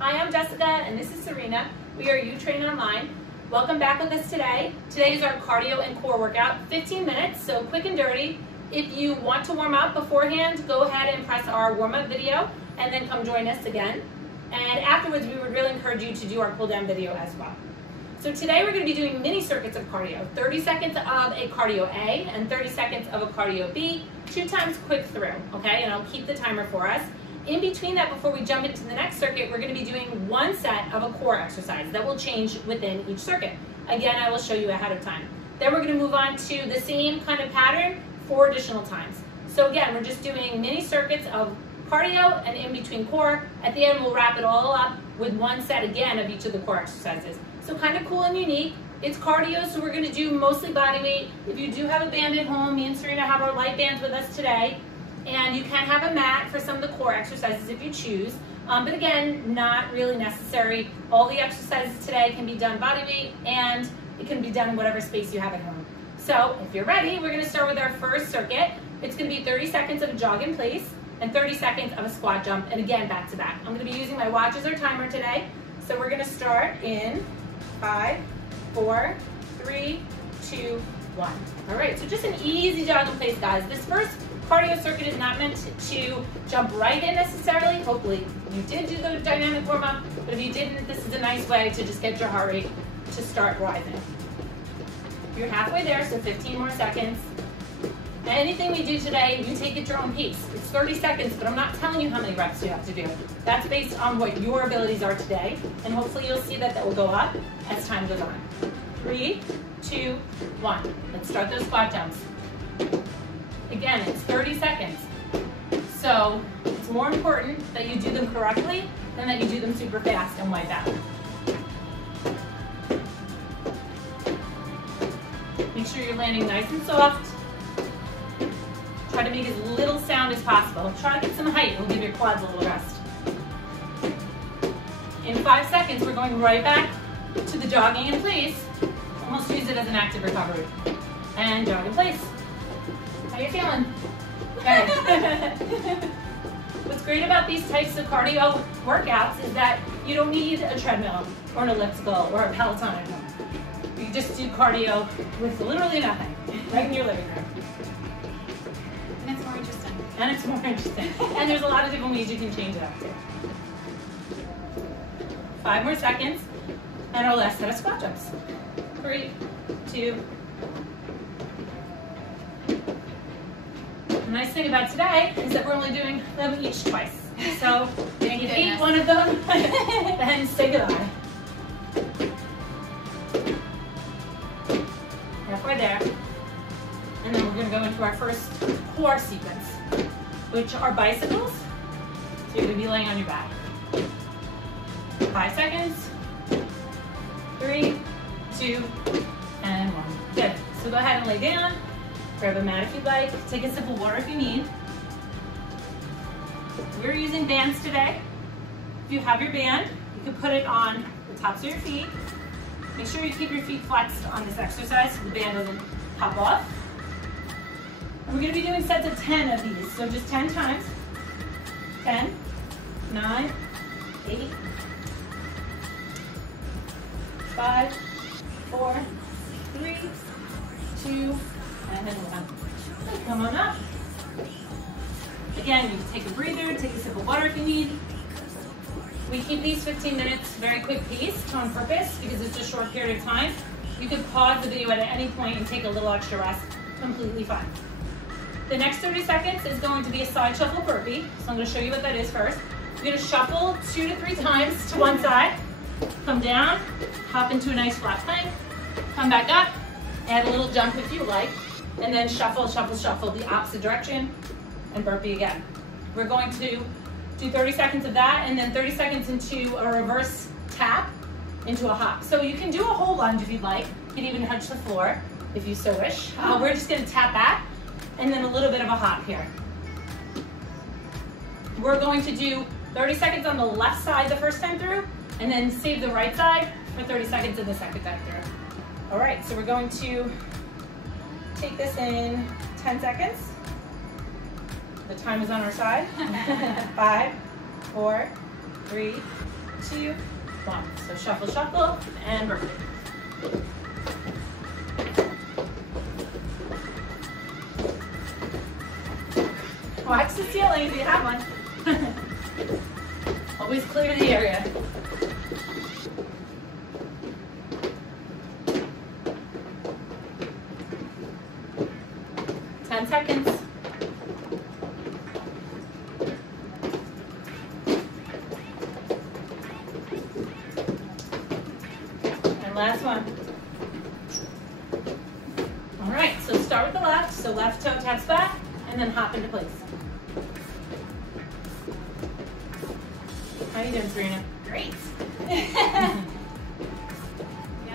Hi, I'm Jessica and this is Serena. We are UTrain Online. Welcome back with us today. Today is our cardio and core workout, 15 minutes, so quick and dirty. If you want to warm up beforehand, go ahead and press our warm-up video and then come join us again. And afterwards, we would really encourage you to do our cool-down video as well. So today we're going to be doing mini circuits of cardio, 30 seconds of a cardio A and 30 seconds of a cardio B, 2 times quick through, okay? And I'll keep the timer for us. In between that, before we jump into the next circuit, we're going to be doing 1 set of a core exercise that will change within each circuit. Again, I will show you ahead of time. Then we're going to move on to the same kind of pattern 4 additional times. So again, we're just doing mini circuits of cardio and in between core. At the end, we'll wrap it all up with 1 set again of each of the core exercises. So kind of cool and unique. It's cardio, so we're going to do mostly body weight. If you do have a band at home, me and Serena have our light bands with us today. And you can have a mat for some of the core exercises if you choose. But again, not really necessary. All the exercises today can be done body weight, and it can be done in whatever space you have at home. So if you're ready, we're going to start with our first circuit. It's going to be 30 seconds of a jog in place and 30 seconds of a squat jump, and again, back to back. I'm going to be using my watch as our timer today. So we're going to start in 5, 4, 3, 2, 1. All right, so just an easy jog in place, guys. This first cardio circuit is not meant to jump right in necessarily. Hopefully you did do the dynamic warm-up, but if you didn't, this is a nice way to just get your heart rate to start rising. You're halfway there, so 15 more seconds. Anything we do today, you take at your own pace. It's 30 seconds, but I'm not telling you how many reps you have to do. That's based on what your abilities are today, and hopefully you'll see that will go up as time goes on. 3, 2, 1. Let's start those squat jumps. Again, it's 30 seconds. So it's more important that you do them correctly than that you do them super fast and wipe out. Make sure you're landing nice and soft. Try to make as little sound as possible. Try to get some height. It'll give your quads a little rest. In 5 seconds, we're going right back to the jogging in place. Almost use it as an active recovery. And jog in place. How you feeling? Okay. What's great about these types of cardio workouts is that you don't need a treadmill or an elliptical or a Peloton at home. You just do cardio with literally nothing, right in your living room. And it's more interesting. And it's more interesting. And there's a lot of different ways you can change it up too. 5 more seconds, and our last set of squat jumps. 3, 2. The nice thing about today is that we're only doing them each twice. So if you hate one of them, then say goodbye. Halfway there. And then we're going to go into our first core sequence, which are bicycles. So you're going to be laying on your back. 5 seconds. 3, 2, and 1. Good. So go ahead and lay down. Grab a mat if you'd like. Take a sip of water if you need. We're using bands today. If you have your band, you can put it on the tops of your feet. Make sure you keep your feet flexed on this exercise so the band doesn't pop off. And we're going to be doing sets of 10 of these, so just 10 times. 10, 9, 8, 5, 4, 3, 2, and 1. Come on up. Again, you can take a breather, take a sip of water if you need. We keep these 15 minutes very quick pace on purpose because it's a short period of time. You could pause the video at any point and take a little extra rest. Completely fine. The next 30 seconds is going to be a side shuffle burpee. So I'm going to show you what that is first. You're going to shuffle 2 to 3 times to one side. Come down, hop into a nice flat plank, come back up, add a little jump if you like, and then shuffle, shuffle, shuffle the opposite direction and burpee again. We're going to do 30 seconds of that and then 30 seconds into a reverse tap into a hop. So you can do a whole lunge if you'd like. You can even touch the floor if you so wish. We're just going to tap back and then a little bit of a hop here. We're going to do 30 seconds on the left side the first time through and then save the right side for 30 seconds in the second time through. All right, so we're going to take this in 10 seconds. The time is on our side. 5, 4, 3, 2, 1. So shuffle, shuffle, and birthday. Watch the ceiling if you have one. Always clear the area. Seconds. And last one. All right, so start with the left. So left toe taps back and then hop into place. How are you doing, Serena? Great. Yeah,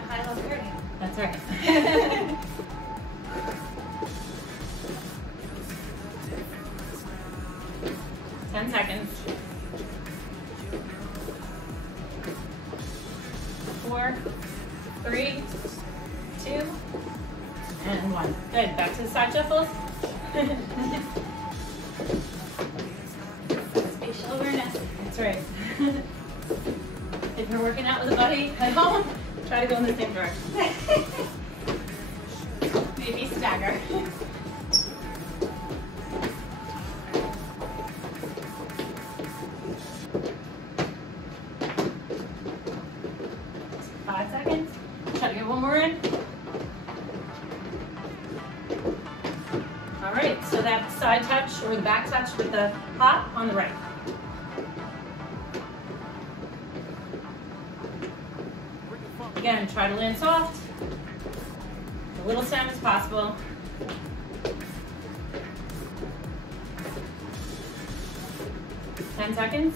high level cardio. That's right. 10 seconds. 4, 3, 2, and 1. Good. Back to the side shuffles. Spatial awareness. That's right. If you're working out with a buddy at home, try to go in the same direction. Maybe stagger. 5 seconds. Try to get one more in. All right, so that side touch or the back touch with the hop on the right. Again, try to land soft. A little stem as possible. Seconds.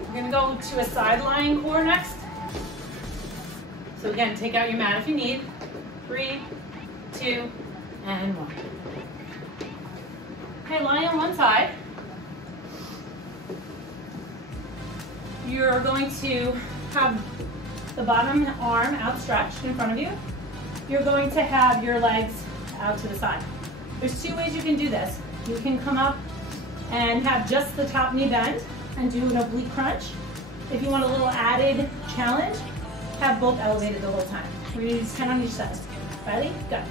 We're going to go to a side lying core next. So again, take out your mat if you need. 3, 2, and 1. Okay, lie on one side. You're going to have the bottom arm outstretched in front of you. You're going to have your legs out to the side. There's 2 ways you can do this. You can come up and have just the top knee bend and do an oblique crunch. If you want a little added challenge, have both elevated the whole time. We're going to use 10 on each side. Riley, go.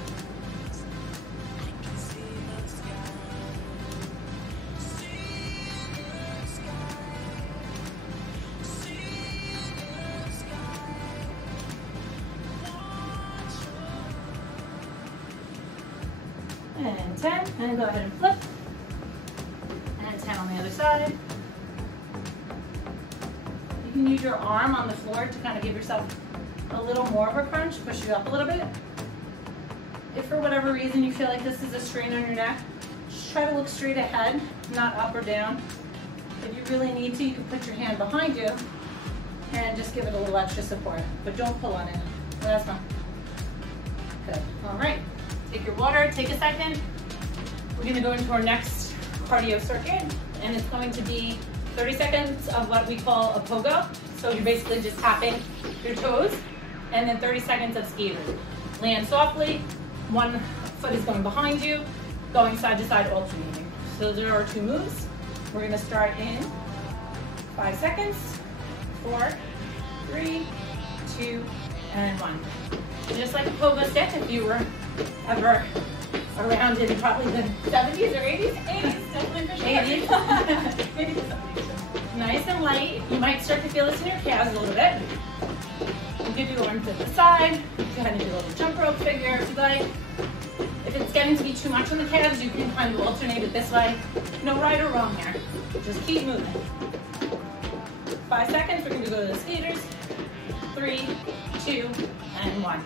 And 10, and go ahead and flip. And 10 on the other side. You can use your arm on the floor to kind of give yourself a little more of a crunch, push you up a little bit. If for whatever reason you feel like this is a strain on your neck, just try to look straight ahead, not up or down. If you really need to, you can put your hand behind you and just give it a little extra support, but don't pull on it. Last one. Good. All right. Take your water, take a second. We're going to go into our next cardio circuit, and it's going to be 30 seconds of what we call a pogo. So you're basically just tapping your toes, and then 30 seconds of ski loop. Land softly, one foot is going behind you, going side to side alternating. So there are 2 moves. We're going to start in 5 seconds, 4, 3, 2, and 1. And just like a pogo stick, if you were ever around in probably the 70s or 80s? 80s, definitely for sure. 80s. Maybe the 70s. Nice and light. You might start to feel this in your calves a little bit. We'll give you arms to the side. Go ahead and do a little jump rope figure if you like. If it's getting to be too much on the calves, you can kind of alternate it this way. No right or wrong here. Just keep moving. 5 seconds, we're going to go to the skaters. 3, 2, and 1.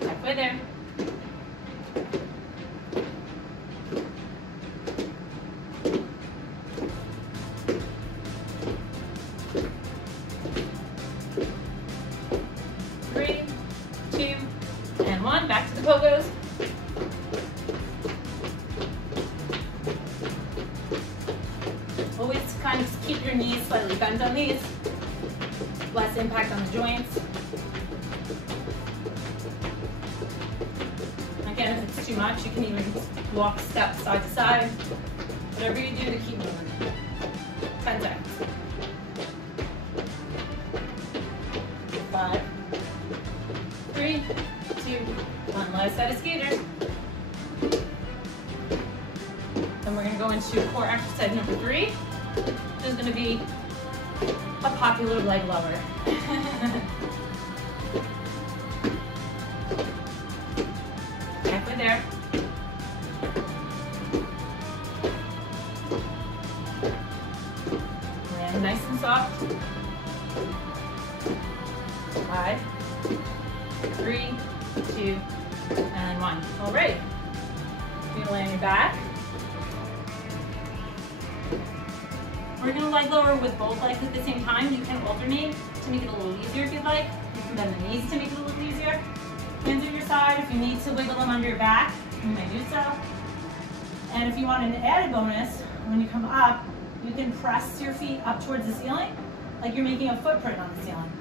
Halfway there. Back to the pogos. Always kind of keep your knees slightly bent on these. less impact on the joints. Again, if it's too much, you can even walk, step side to side. Whatever you do to keep moving. 10 seconds. 5, 3, 2, 1. Last set of skaters. Then we're going to go into core exercise number 3, which is going to be a popular leg lower. Halfway there. And nice and soft. 5, 3, 2, and 1. All right. You're going to lay on your back. We're going to leg lower with both legs at the same time. You can alternate to make it a little easier if you'd like. You can bend the knees to make it a little easier. Hands at your side. If you need to wiggle them under your back, you may do so. And if you want an added bonus, when you come up, you can press your feet up towards the ceiling, like you're making a footprint on the ceiling.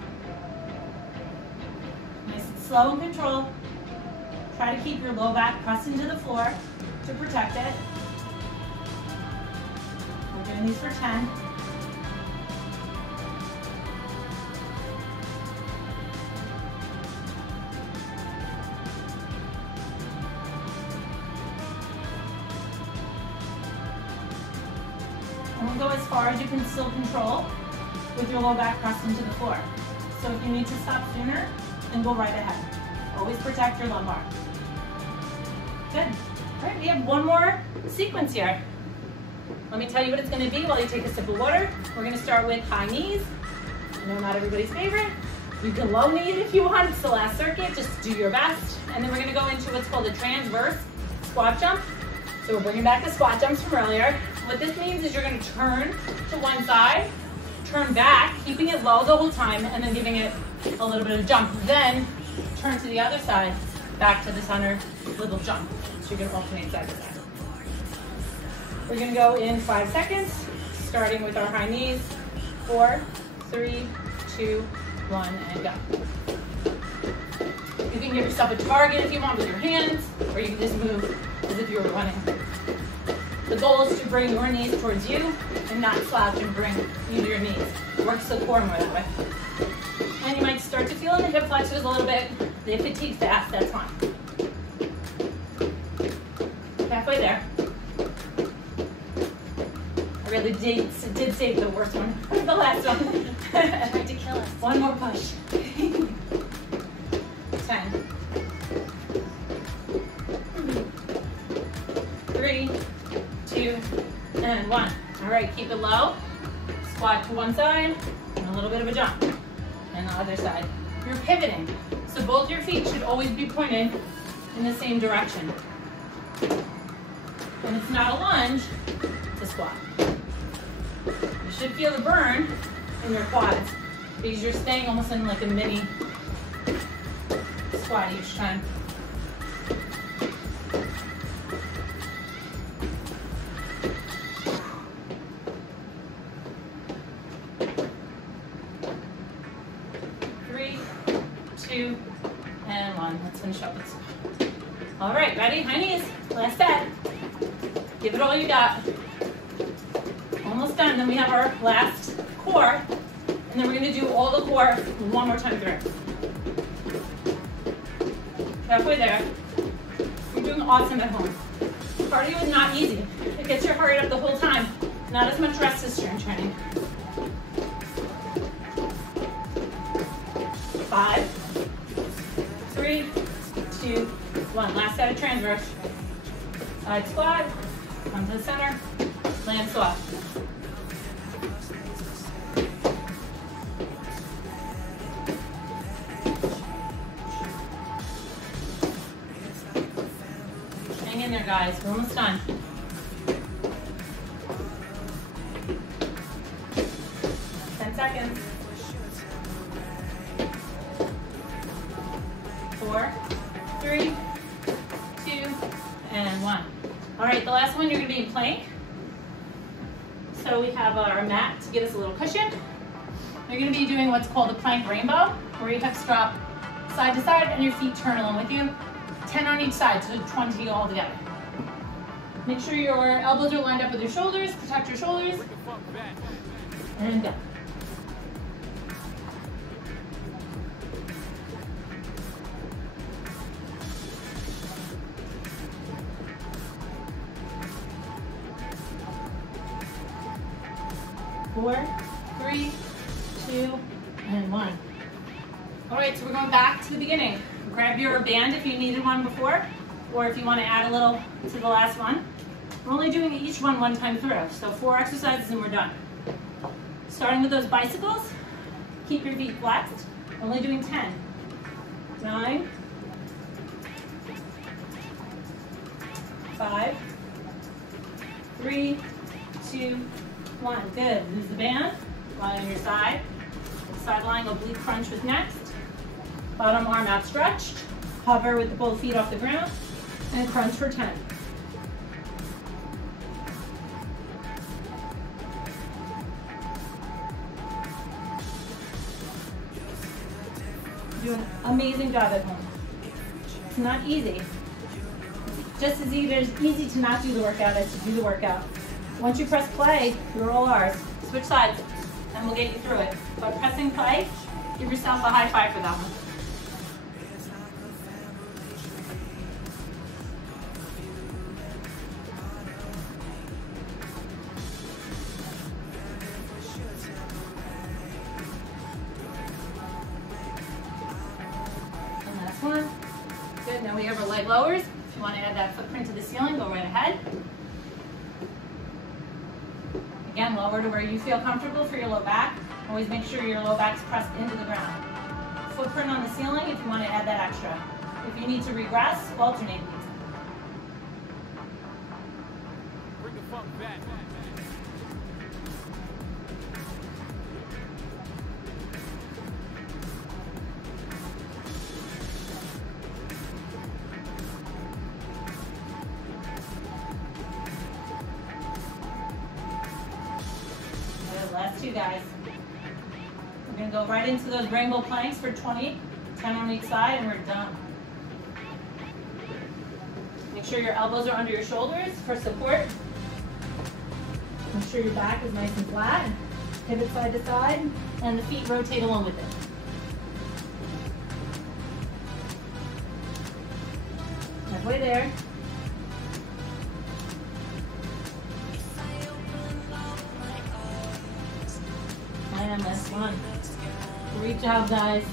Nice and slow and controlled. Try to keep your low back pressed into the floor to protect it. We're doing these for 10. And we'll go as far as you can still control with your low back pressed into the floor. So if you need to stop sooner, then go right ahead. Always protect your lumbar. Good. All right, we have one more sequence here. Let me tell you what it's going to be while you take a sip of water. We're going to start with high knees. I know not everybody's favorite. You can low knee it if you want. It's the last circuit. Just do your best. And then we're going to go into what's called a transverse squat jump. So we're bringing back the squat jumps from earlier. What this means is you're going to turn to one side, turn back, keeping it low the whole time, and then giving it a little bit of jump. Then turn to the other side, back to the center, little jump. So you're going to alternate side to side. We're going to go in 5 seconds, starting with our high knees. 4, 3, 2, 1, and go. You can give yourself a target if you want with your hands, or you can just move as if you were running. The goal is to bring your knees towards you and not slouch and bring you to your knees. Works the core more that way. And you might start to feel in the hip flexors a little bit. They fatigue fast, that's fine. Halfway there. I really did save the worst one, the last one. Tried to kill us. One more push. 10. 3, 2, and 1. All right, keep it low. Squat to one side, and a little bit of a jump. And the other side. You're pivoting. So both your feet should always be pointed in the same direction. And it's not a lunge, it's a squat. You should feel the burn in your quads because you're staying almost in like a mini squat each time. And 1. Let's finish up with squat. All right, ready? High knees. Last set. Give it all you got. Almost done. Then we have our last core. And then we're going to do all the core one more time through. Halfway there. You're doing awesome at home. Cardio is not easy. It gets your heart rate up the whole time. Not as much rest as strength training. 5, 3, 2, 1. Last set of transverse. Side squat. Come to the center. Land soft. Hang in there, guys. We're almost done. 10 seconds. 4, 3, 2, and 1. All right, the last one you're going to be in plank. So we have our mat to get us a little cushion. You're gonna be doing what's called a plank rainbow, where your hips drop side to side and your feet turn along with you. 10 on each side, so 20 all together. Make sure your elbows are lined up with your shoulders, protect your shoulders, and go. Four, three, two, and one. All right, so we're going back to the beginning. Grab your band if you needed one before, or if you want to add a little to the last one. We're only doing each one time through, so 4 exercises and we're done. Starting with those bicycles, keep your feet flexed. Only doing 10. 9, 5, 3, 2, 1. Good. Lose the band. Lie on your side. Side lying oblique crunch with next. Bottom arm outstretched. Hover with the both feet off the ground. And crunch for 10. Do an amazing job at home. It's not easy. Just as easy to not do the workout as to do the workout. Once you press play, you're all ours. Switch sides, and we'll get you through it. But pressing play, give yourself a high five for that one. And last one. Good, now we have our leg lowers. If you want to add that footprint to the ceiling, go right ahead. Again, lower to where you feel comfortable for your low back. Always make sure your low back's pressed into the ground. Footprint on the ceiling if you want to add that extra. If you need to regress, alternate these. Bring the funk back. Last 2, guys. We're going to go right into those rainbow planks for 20, 10 on each side, and we're done. Make sure your elbows are under your shoulders for support. Make sure your back is nice and flat. Pivot side to side, and the feet rotate along with it. Halfway there. And last one. Great job, guys.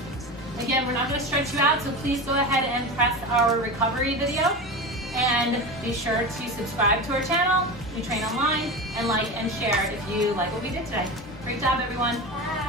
Again, we're not going to stretch you out, so please go ahead and press our recovery video. And be sure to subscribe to our channel, UTrain Online, and like and share if you like what we did today. Great job, everyone. Bye.